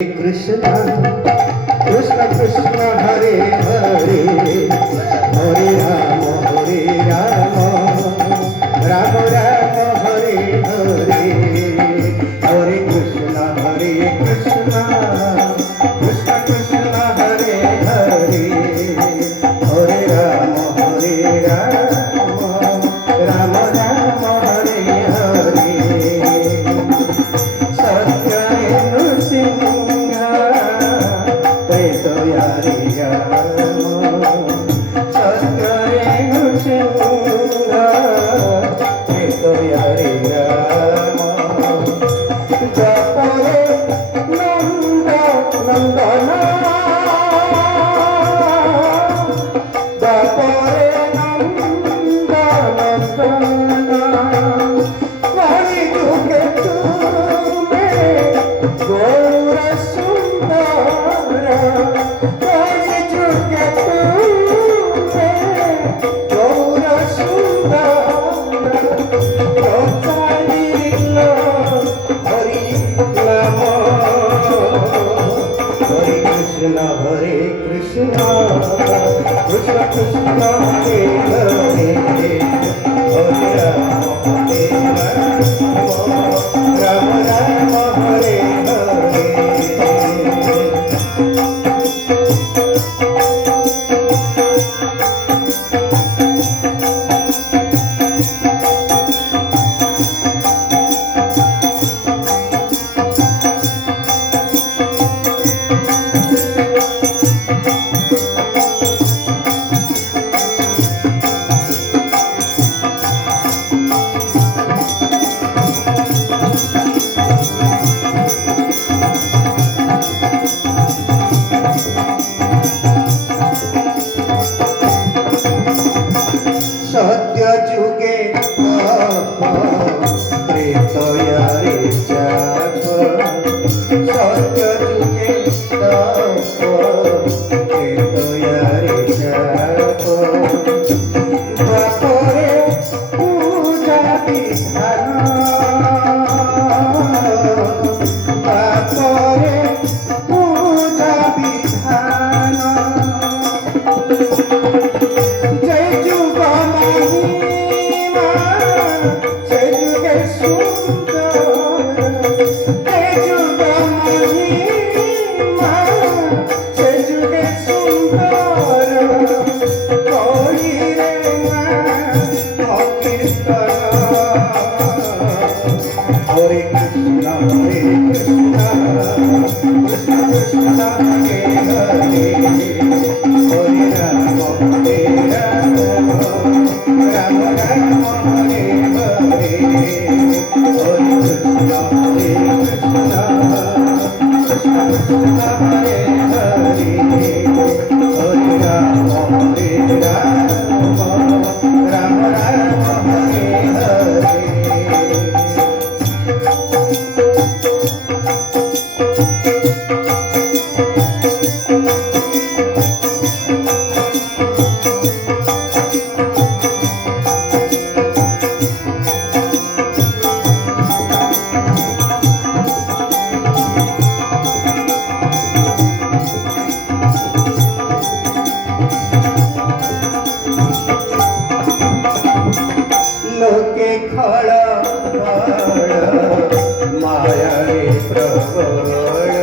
कृष्ण कृष्ण कृष्ण हरे हरे हरे राम राम राम हरे हरे हरे कृष्ण कृष्ण कृष्ण हरे हरे हरे राम राम राम हरे हरे सत्य नृसिंह हरे कृष्ण कृष्ण कृष्ण हरे हरे हरे राम राम हरे हरे सत्य जुगे त्रेतयारे चाप सत्य जुगे त्रेतयारे चाप द्वापरे पूजा विधान द्वापरे पूजा विधान जय जुगा हरे कृष्ण कृष्ण कृष्ण हरे हरे हरे राम राम राम हरे हरे हरे कृष्ण कृष्ण कृष्ण हरे हरे हरे राम राम राम हरे हरे लोके खळ माया रे प्रबळ